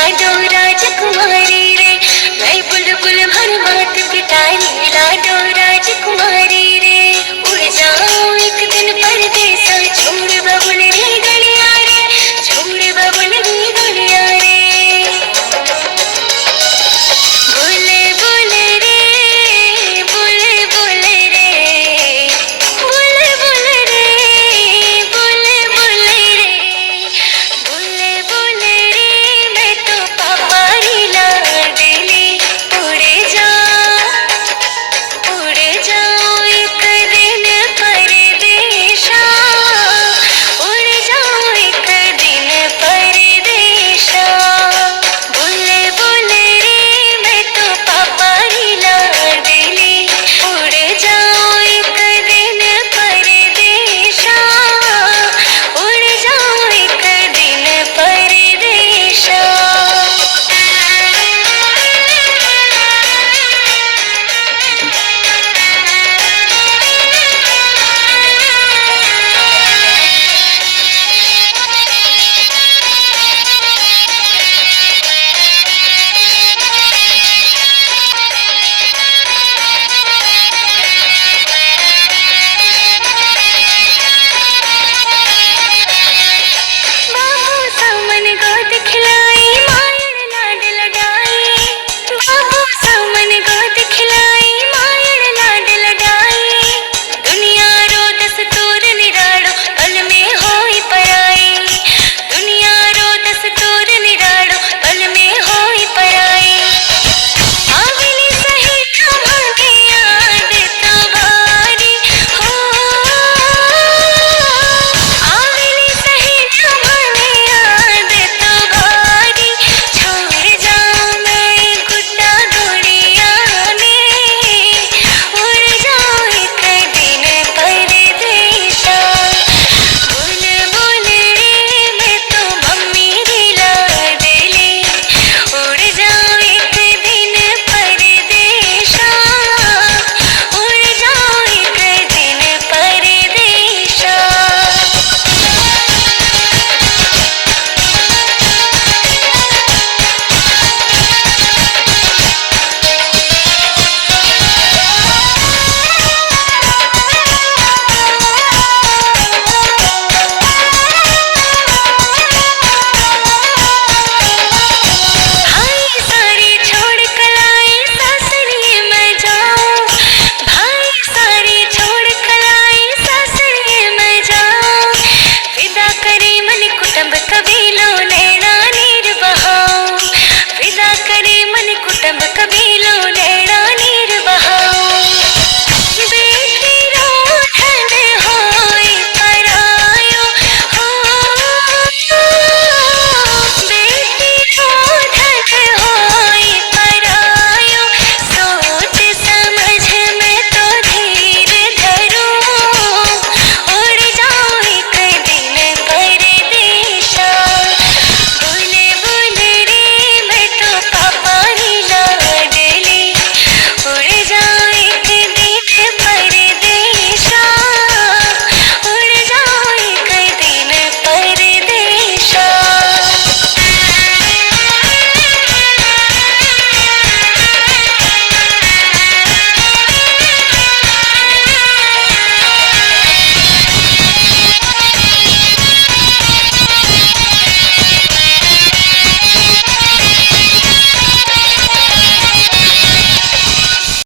लाडो राजकुमारी रे, मैं बुलबुल भर बात पिटारी लाडो राजकुमारी रे। उड़ जाऊं एक दिन परदेसा, छोड़ बबुल रे गलिया रे, छोड़ बबुल रे गलिया रे। बोले बोले रे, बोले बोले रे, बोले बोले रे, बोले बोले रे, बोले बोले रे, मैं तो पापा री लाडली। उड़े जाऊं एक दिन परदेशा, उड़ जाऊं एक दिन परदेशा। बोले बोले रे, मैं तो पापा री लाडली। उड़ जाऊं एक दिन परदेशा, उड़ जाऊं एक दिन परदेशा। बाबू सामन गोद खिलाई, मायड़ लाड लडाई। बाबू सामन गोद खिलाई, मायड़ लाड लडाई। दुनिया रो दस्तूर निराड़ो, पल में होई पराई। दुनिया रो दस्तूर निराड़ो, पल में होई पराई। आवेली सही तुम्हारी याद तो भारी हो, आवेली सही तुम्हारी याद तो भारी। छोड़ जाऊं मैं गुड्डा गुड़िया ने, उड़ जाऊं एक दिन परदेशा। बोल बोल रे, मैं तो मम्मी री लाडली। उड़ जाऊं एक दिन परदेशा, उड़ जाऊं एक दिन परदेशा। भाई सारी छोड़ कलाई, सासरी मैं जाऊं। भाई सारी छोड़ कलाई, सासरी मैं जाऊं। विदा करे मन कुटुंब कबीलों, नैना नीर बहाऊं। विदा करे मन कुटुंब